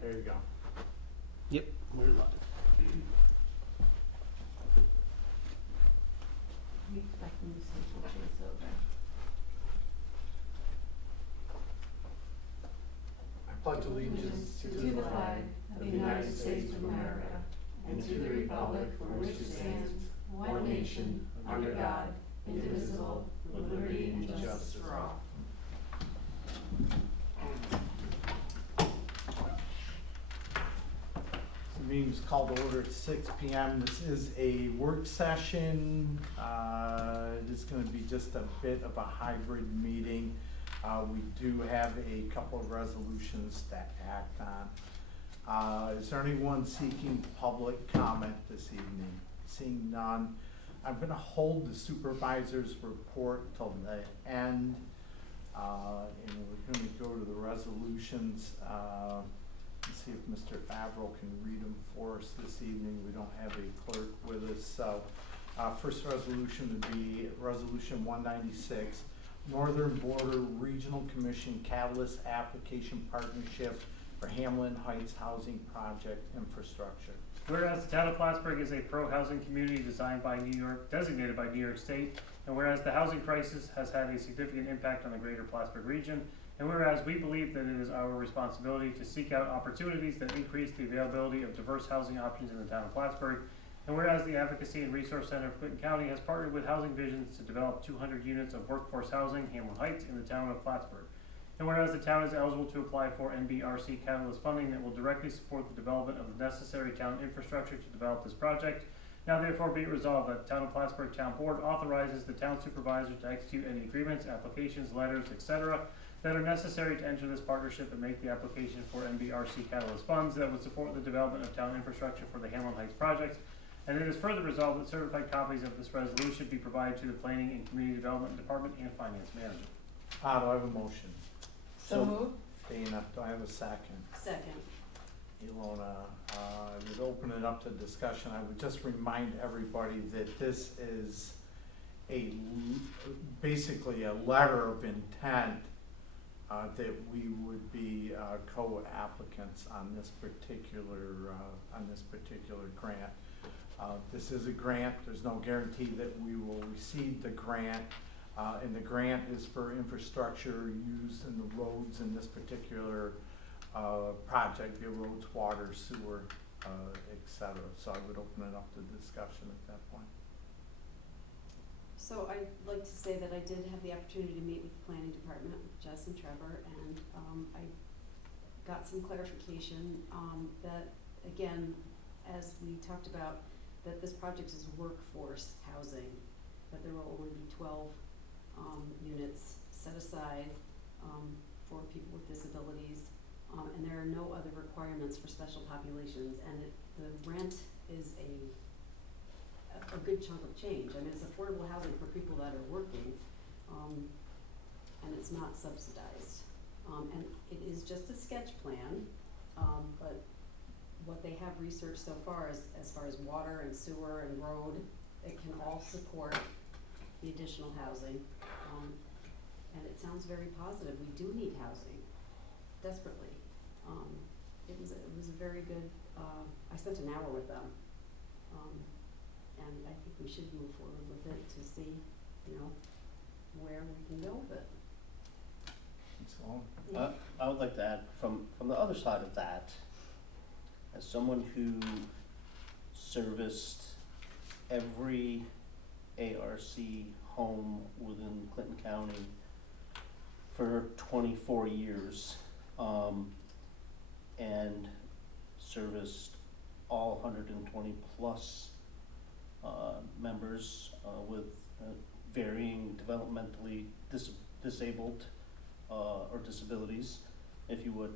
there. There you go. Yep, we're live. We expect them to say switches over. I pledge allegiance to the flag of the United States of America and to the republic for which it stands, one nation, under God, indivisible, with liberty and justice for all. The meeting's called to order at 6 p.m. This is a work session. It is going to be just a bit of a hybrid meeting. We do have a couple of resolutions to act on. Is there anyone seeking public comment this evening? Seeing none, I'm going to hold the supervisor's report till the end. And we're going to go to the resolutions. Let's see if Mr. Favreau can read them for us this evening. We don't have a clerk with us. So first resolution would be Resolution 196, Northern Border Regional Commission Catalyst Application Partnership for Hamlin Heights Housing Project Infrastructure. Whereas the town of Plattsburgh is a pro-housing community designated by New York State, and whereas the housing crisis has had a significant impact on the greater Plattsburgh region, and whereas we believe that it is our responsibility to seek out opportunities that increase the availability of diverse housing options in the town of Plattsburgh, and whereas the Advocacy and Resource Center of Clinton County has partnered with Housing Visions to develop 200 units of workforce housing, Hamlin Heights, in the town of Plattsburgh. And whereas the town is eligible to apply for NBRC Catalyst funding that will directly support the development of the necessary town infrastructure to develop this project, now therefore be it resolved that the Town of Plattsburgh Town Board authorizes the town supervisor to execute any agreements, applications, letters, etc. that are necessary to enter this partnership and make the application for NBRC Catalyst funds that would support the development of town infrastructure for the Hamlin Heights project. And it is further resolved that certified copies of this resolution be provided to the Planning and Community Development Department and Finance Manager. Do I have a motion? So moved. Dana, do I have a second? Second. Ilona, I would open it up to discussion. I would just remind everybody that this is basically a letter of intent that we would be co-applicants on this particular grant. This is a grant. There's no guarantee that we will receive the grant. And the grant is for infrastructure used in the roads in this particular project, the roads, water, sewer, etc. So I would open it up to discussion at that point. So I'd like to say that I did have the opportunity to meet with the planning department, Jess and Trevor, and I got some clarification that, again, as we talked about, that this project is workforce housing, that there will only be 12 units set aside for people with disabilities, and there are no other requirements for special populations, and the rent is a good chunk of change. I mean, it's affordable housing for people that are working, and it's not subsidized. And it is just a sketch plan, but what they have researched so far is, as far as water and sewer and road, it can all support the additional housing, and it sounds very positive. We do need housing, desperately. It was a very good, I spent an hour with them, and I think we should move forward with it to see, where we can go with it. So, I would like to add from the other side of that, as someone who serviced every ARC home within Clinton County for 24 years, and serviced all 120 plus members with varying developmentally disabled or disabilities, if you would.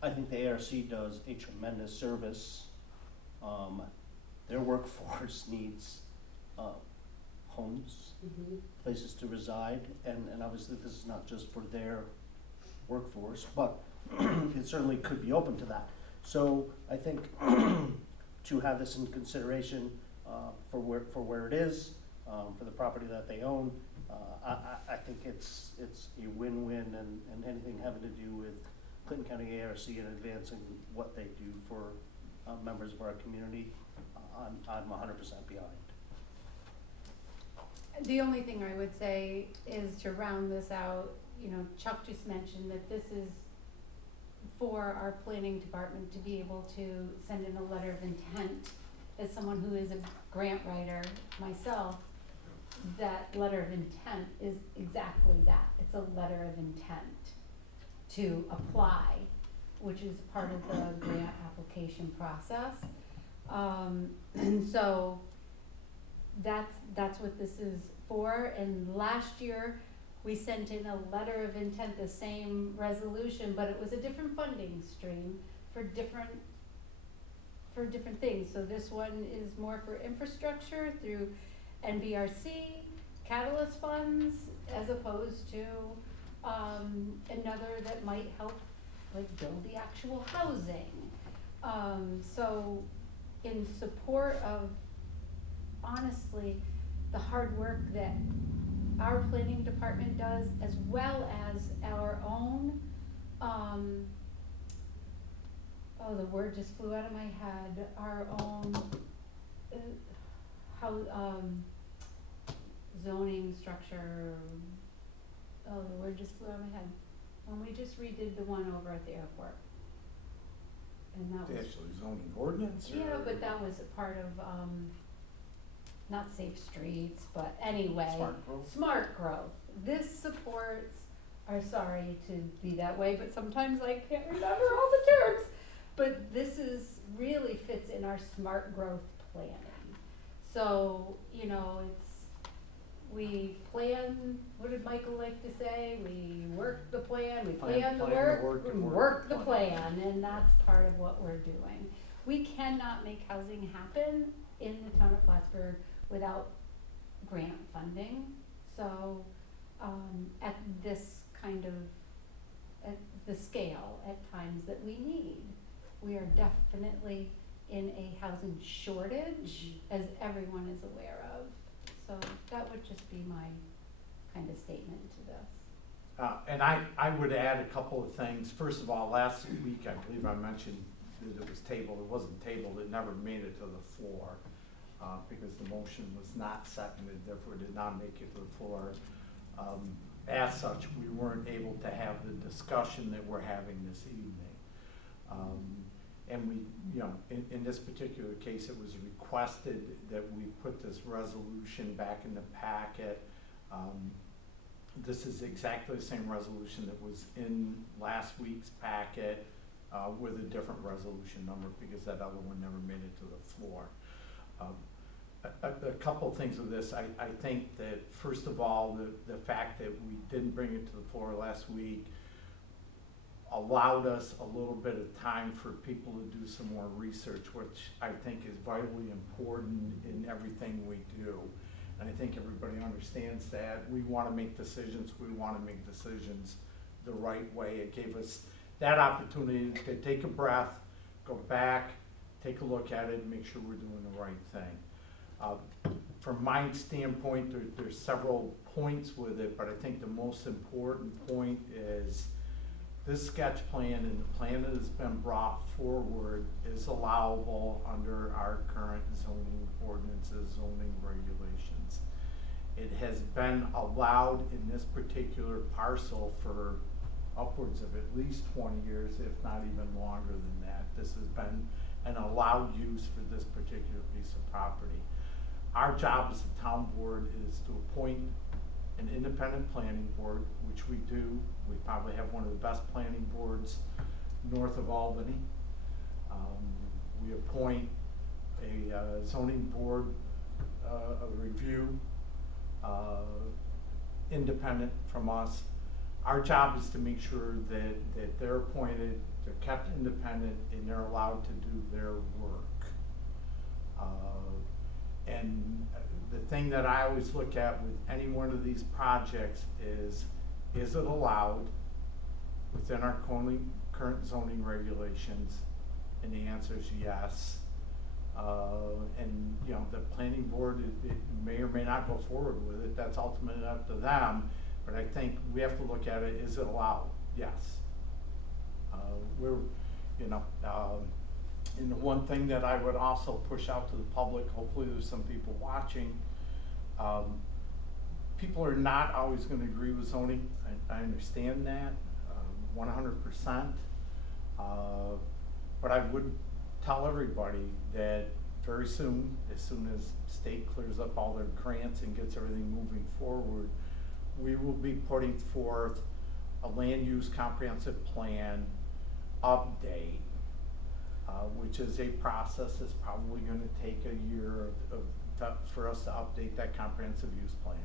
I think the ARC does a tremendous service. Their workforce needs homes, places to reside, and obviously this is not just for their workforce, but it certainly could be open to that. So I think to have this in consideration for where it is, for the property that they own, I think it's a win-win, and anything having to do with Clinton County ARC and advancing what they do for members of our community, I'm 100% behind. The only thing I would say is to round this out, you know, Chuck just mentioned that this is for our planning department to be able to send in a letter of intent. As someone who is a grant writer myself, that letter of intent is exactly that. It's a letter of intent to apply, which is part of the grant application process. And so that's what this is for. And last year, we sent in a letter of intent, the same resolution, but it was a different funding stream for different things. So this one is more for infrastructure through NBRC, catalyst funds, as opposed to another that might help like build the actual housing. So in support of, honestly, the hard work that our planning department does, as well as our own, oh, the word just flew out of my head, our own, zoning structure, oh, the word just flew out of my head. When we just redid the one over at the airport. And that was. Actually zoning ordinance? Yeah, but that was a part of, not safe streets, but anyway. Smart growth. Smart growth. This supports, or sorry to be that way, but sometimes I can't remember all the terms. But this really fits in our smart growth planning. So, you know, we plan, what did Michael like to say? We work the plan, we plan the work, and work the plan, and that's part of what we're doing. We cannot make housing happen in the town of Plattsburgh without grant funding. So, at this kind of, at the scale at times that we need, we are definitely in a housing shortage, as everyone is aware of. So that would just be my kind of statement to this. And I would add a couple of things. First of all, last week, I believe I mentioned that it was tabled. It wasn't tabled, it never made it to the floor, because the motion was not seconded, therefore did not make it to the floor. As such, we weren't able to have the discussion that we're having this evening. And we, you know, in this particular case, it was requested that we put this resolution back in the packet. This is exactly the same resolution that was in last week's packet, with a different resolution number, because that other one never made it to the floor. A couple things with this. I think that, first of all, the fact that we didn't bring it to the floor last week allowed us a little bit of time for people to do some more research, which I think is vitally important in everything we do. And I think everybody understands that. We want to make decisions. We want to make decisions the right way. It gave us that opportunity to take a breath, go back, take a look at it, and make sure we're doing the right thing. From my standpoint, there's several points with it, but I think the most important point is this sketch plan and the plan that has been brought forward is allowable under our current zoning ordinances, zoning regulations. It has been allowed in this particular parcel for upwards of at least 20 years, if not even longer than that. This has been an allowed use for this particular piece of property. Our job as a town board is to appoint an independent planning board, which we do. We probably have one of the best planning boards north of Albany. We appoint a zoning board of review, independent from us. Our job is to make sure that they're appointed, they're kept independent, and they're allowed to do their work. And the thing that I always look at with any one of these projects is it allowed within our current zoning regulations? And the answer is yes. And you know, the planning board, it may or may not go forward with it. That's ultimately up to them. But I think we have to look at it, is it allowed? Yes. We're, you know, and the one thing that I would also push out to the public, hopefully there's some people watching, people are not always gonna agree with zoning, I understand that, 100%. But I would tell everybody that very soon as state clears up all their grants and gets everything moving forward, we will be putting forth a land use comprehensive plan update, which is a process that's probably gonna take a year for us to update that comprehensive use plan.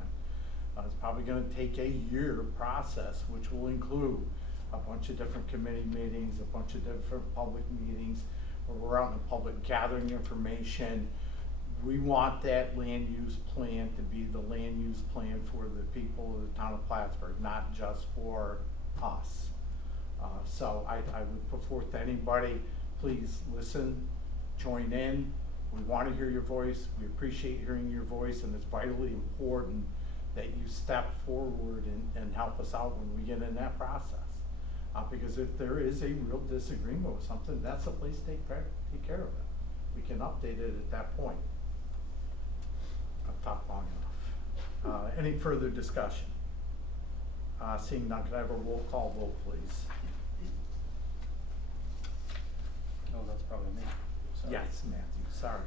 It's probably gonna take a year process, which will include a bunch of different committee meetings, a bunch of different public meetings, where we're out in the public gathering information. We want that land use plan to be the land use plan for the people of the town of Plattsburgh, not just for us. So I would put forth to anybody, please listen, join in. We want to hear your voice. We appreciate hearing your voice, and it's vitally important that you step forward and help us out when we get in that process. Because if there is a real disagreement with something, that's the place to take care of it. We can update it at that point. I've talked long enough. Any further discussion? Seeing none, could I have a roll call vote, please? Oh, that's probably me. Sorry. Yes, Matthew, sorry.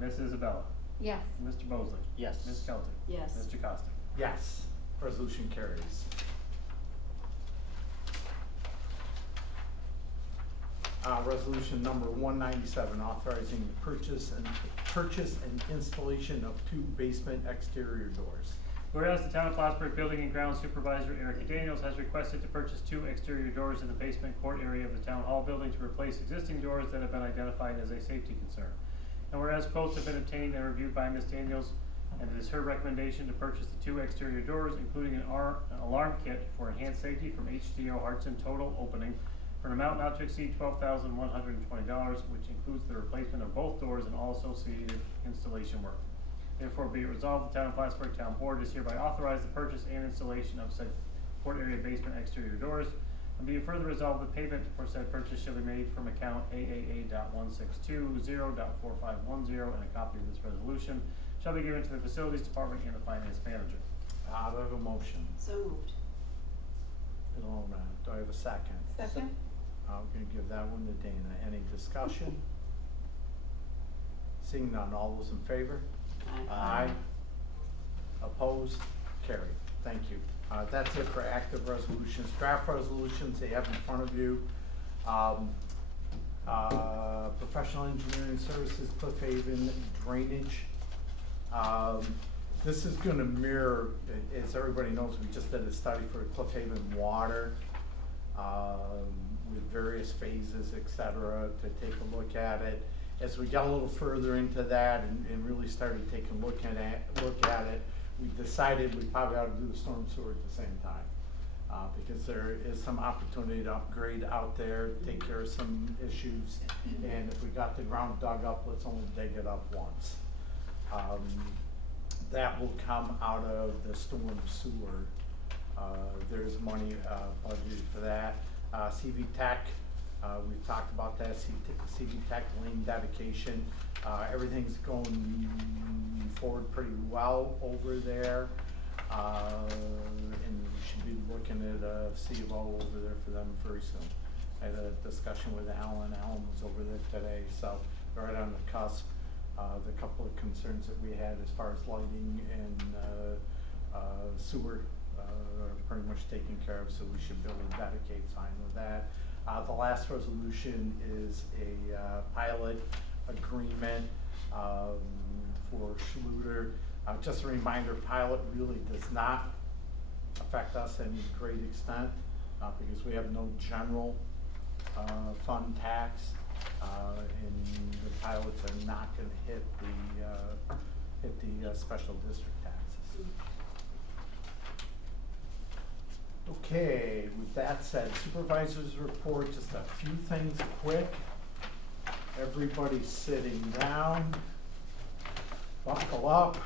Miss Isabella, Yes. Mr. Mosley, Yes. Miss Celtic, Yes. Mr. Costa. Yes, resolution carries. Resolution number 197, authorizing the purchase and installation of 2 basement exterior doors. Whereas the town of Plattsburgh Building and Ground Supervisor Erica Daniels has requested to purchase 2 exterior doors in the basement court area of the town hall building to replace existing doors that have been identified as a safety concern. And whereas quotes have been obtained and reviewed by Ms. Daniels, and it is her recommendation to purchase the 2 exterior doors, including an alarm kit for enhanced safety from HTO Hartson Total Opening, for an amount not to exceed $12,120, which includes the replacement of both doors and all associated installation work. Therefore, be it resolved, the town of Plattsburgh Town Board is hereby authorized the purchase and installation of said court area basement exterior doors. And be it further resolved, the payment for said purchase shall be made from account AAA.162.0.4510, and a copy of this resolution shall be given to the Facilities Department and the Finance Manager. Do I have a motion? So moved. Ilona, do I have a second? Second? I'm gonna give that one to Dana. Any discussion? Seeing none, all those in favor? Aye. Opposed? Carried. Thank you. That's it for active resolutions. Draft resolutions, they have in front of you. Professional engineering services, Cliff Haven drainage. This is gonna mirror, as everybody knows, we just did a study for Cliff Haven water, with various phases, et cetera, to take a look at it. As we got a little further into that and really started taking a look at it, we decided we probably ought to do the storm sewer at the same time. Because there is some opportunity to upgrade out there, take care of some issues, and if we got the ground dug up, let's only dig it up once. That will come out of the storm sewer. There's money budgeted for that. CV Tech, we've talked about that, CV Tech lane dedication. Everything's going forward pretty well over there. And we should be looking at a C of O over there for them very soon. I had a discussion with Alan. Alan was over there today, so right on the cusp. The couple of concerns that we had as far as lighting and sewer are pretty much taken care of, so we should be able to dedicate time with that. The last resolution is a pilot agreement for Schluter. Just a reminder, pilot really does not affect us any great extent because we have no general fund tax, and the pilots are not going to hit the special district taxes. Okay, with that said, supervisors report, just a few things quick. Everybody's sitting down. Buckle up.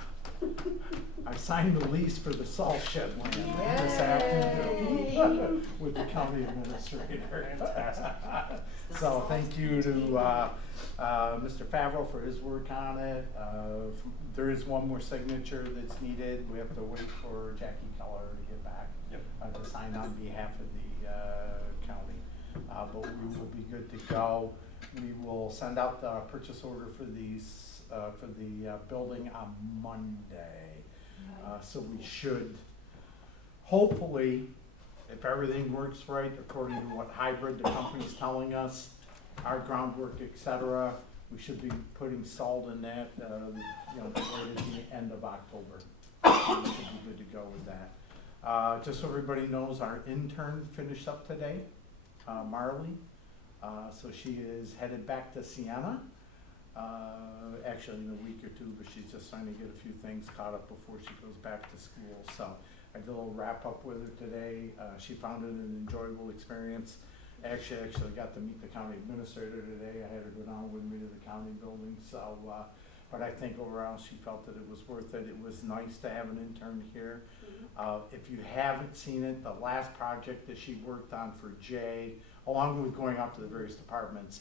I signed the lease for the salt shed land this Yay. afternoon with the county administrator. Fantastic. So thank you to Mr. Favreau for his work on it. There is one more signature that's needed. We have to wait for Jackie Keller to get back to sign on behalf of the county. But we will be good to go. We will send out the purchase order for these for the building on Monday. So we should hopefully, if everything works right according to what hybrid the company's telling us, our groundwork, et cetera, we should be putting salt in that, right at the end of October. We should be good to go with that. Just so everybody knows, our intern finished up today, Marley. So she is headed back to Siena, actually in a week or two, but she's just trying to get a few things caught up before she goes back to school. So I did a little wrap up with her today. She found it an enjoyable experience. Actually got to meet the county administrator today. I had her go down with me to the county building. So, but I think overall she felt that it was worth it. It was nice to have an intern here. If you haven't seen it, the last project that she worked on for Jay, along with going out to the various departments,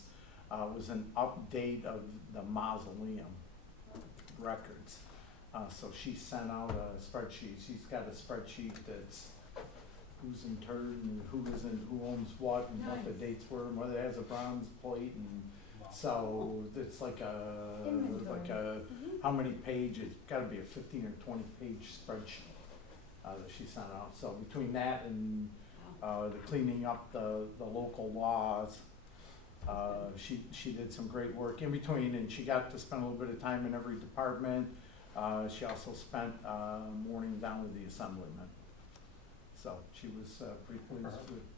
was an update of the mausoleum records. So she sent out a spreadsheet. She's got a spreadsheet that's who's interred and who isn't, who owns what, and what the dates were, and whether it has a bronze plate, and so it's like a how many pages? Got to be a 15 or 20 page spreadsheet that she sent out. So between that and the cleaning up the local laws, she did some great work in between, and she got to spend a little bit of time in every department. She also spent morning down with the assemblyman. So she was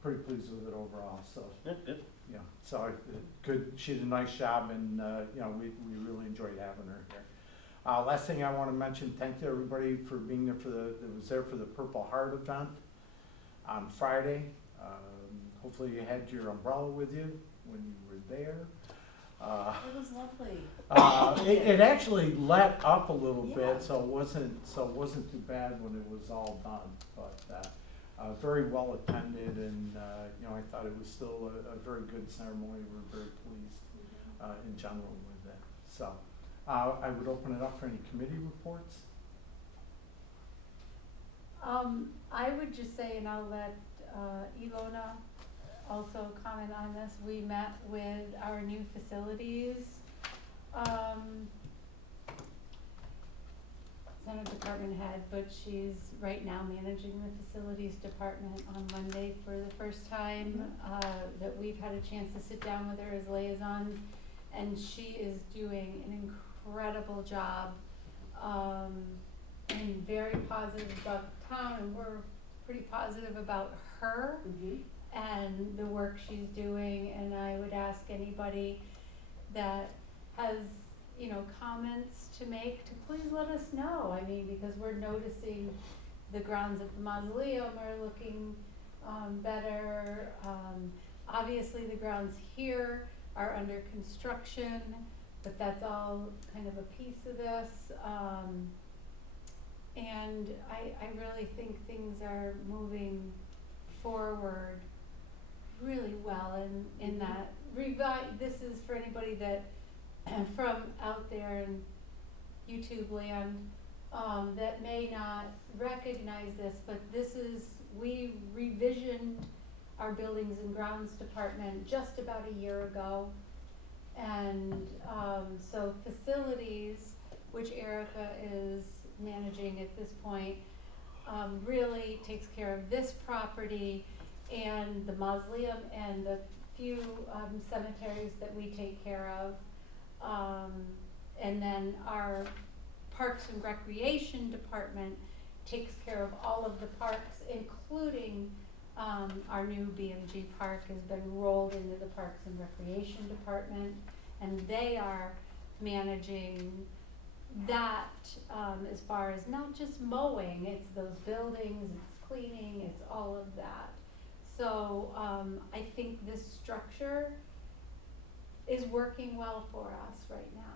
pretty pleased with it overall. So Good. yeah, so good. She did a nice job, and we really enjoyed having her here. Last thing I want to mention, thank you everybody for being there for the Purple Heart event on Friday. Hopefully you had your umbrella with you when you were there. It was lovely. It actually let up a little Yeah. bit, so it wasn't too bad when it was all done. But very well attended, and I thought it was still a very good ceremony. We're very pleased in general with it. So I would open it up for any committee reports. I would just say, and I'll let Ilona also comment on this, we met with our new facilities center department head, but she's right now managing the facilities department on Monday for the first time that we've had a chance to sit down with her as liaisons, and she is doing an incredible job and very positive about the town, and we're pretty positive about her and the work she's doing. And I would ask anybody that has comments to make to please let us know. I mean, because we're noticing the grounds at the mausoleum are looking better. Obviously the grounds here are under construction, but that's all kind of a piece of this. And I really think things are moving forward really well in that this is for anybody that from out there in YouTube land that may not recognize this, but we revisioned our buildings and grounds department just about a year ago. And so facilities, which Erica is managing at this point, really takes care of this property and the mausoleum and the few cemeteries that we take care of. And then our Parks and Recreation Department takes care of all of the parks, including our new BMG Park has been rolled into the Parks and Recreation Department, and they are managing that as far as not just mowing, it's those buildings, it's cleaning, it's all of that. So I think this structure is working well for us right now.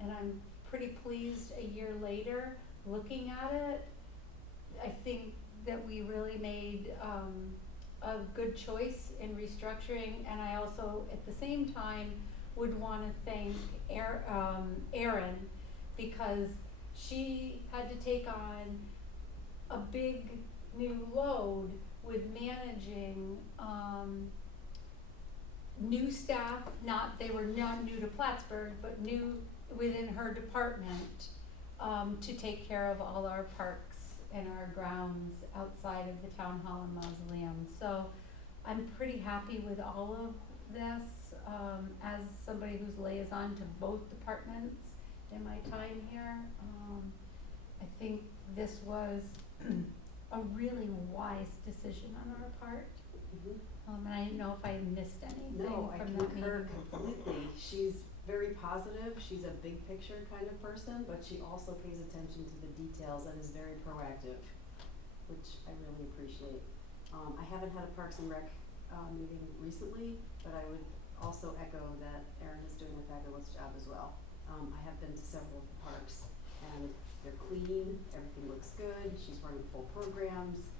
And I'm pretty pleased a year later, looking at it. I think that we really made, a good choice in restructuring, and I also, at the same time, would wanna thank Erin, because she had to take on a big new load with managing, new staff, they were not new to Plattsburgh, but new within her department, to take care of all our parks and our grounds outside of the town hall and mausoleum. So I'm pretty happy with all of this, as somebody who's liaison to both departments in my time here. I think this was a really wise decision on our part. And I didn't know if I missed anything No, I from that meeting. concur completely. She's very positive, she's a big picture kind of person, but she also pays attention to the details and is very proactive, which I really appreciate. I haven't had a Parks and Rec, meeting recently, but I would also echo that Erin is doing a fabulous job as well. I have been to several of the parks, and they're clean, everything looks good, she's running full programs,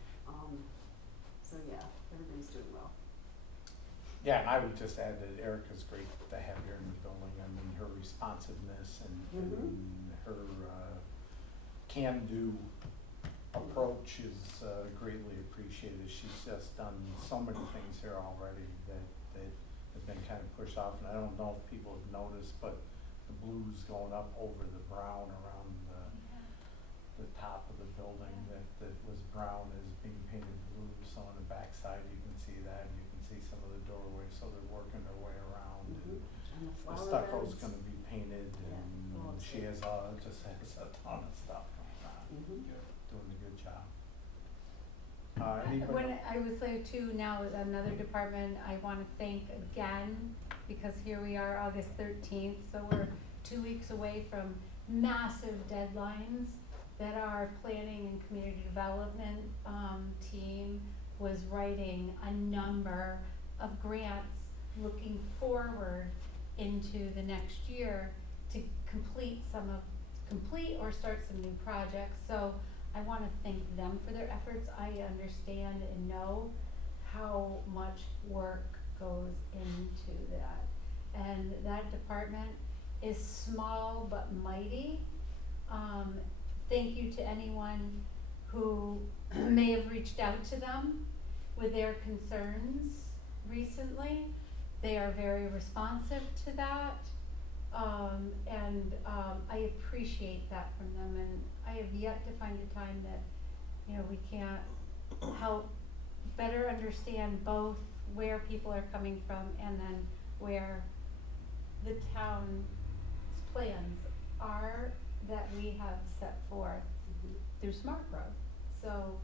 so yeah, everybody's doing well. Yeah, and I would just add that Erica's great to have here in the building. I mean, her responsiveness and her can-do approach is greatly appreciated. She's just done so many things here already that have been kind of pushed off. And I don't know if people have noticed, but the blue's going up over the brown around the top of the building that was brown is being painted blue. So on the backside you can see that, and you can see some of the doorways, so they're working their way around. And And the the flower stucco's beds. gonna be painted, Yeah, and it looks she good. just has a ton of stuff going on, doing a good job. Anybody? When I would say too, now with another department, I wanna thank again, because here we are, August 13th, so we're 2 weeks away from massive deadlines that our planning and community development, team was writing a number of grants looking forward into the next year to complete or start some new projects. So I wanna thank them for their efforts. I understand and know how much work goes into that. And that department is small but mighty. Thank you to anyone who may have reached out to them with their concerns recently. They are very responsive to that. I appreciate that from them, and I have yet to find a time that, we can't help better understand both where people are coming from and then where the town's plans are that we have set forth through smart growth. So,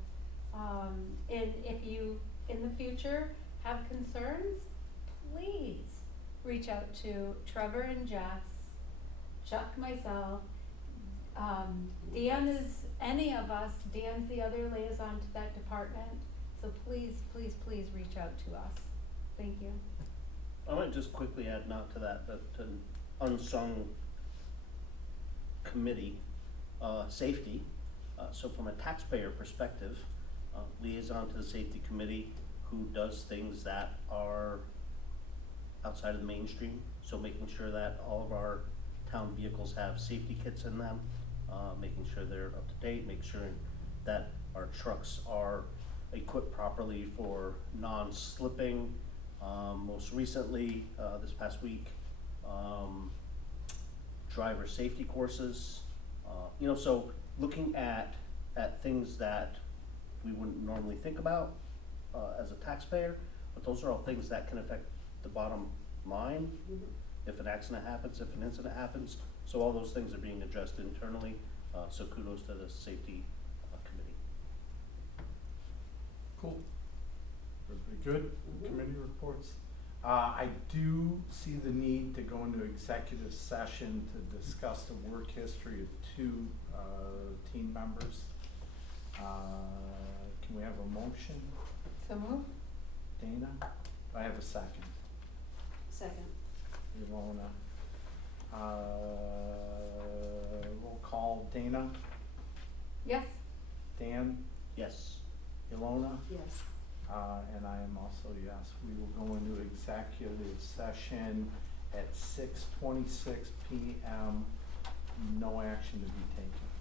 and if you, in the future, have concerns, please reach out to Trevor and Jess, Chuck, myself. Dan is any of us, Dan's the other liaison to that department, so please, please, please reach out to us. Thank you. I might just quickly add not to that, but an unsung committee, safety. So from a taxpayer perspective, liaison to the safety committee who does things that are outside of the mainstream. So making sure that all of our town vehicles have safety kits in them, making sure they're up to date, make sure that our trucks are equipped properly for non-slipping. Most recently, this past week, driver safety courses. So looking at things that we wouldn't normally think about as a taxpayer, but those are all things that can affect the bottom line if an accident happens, if an incident happens. So all those things are being addressed internally, so kudos to the safety committee. Cool. Everybody good? Committee reports? I do see the need to go into executive session to discuss the work history of two team members. Can we have a motion? So move. Dana? I have a second. Second. Ilona? Dana, Yes, Dan, Yes. Ilona, Yes. and I am also yes. We will go into executive session at 6:26 PM. No action to be taken.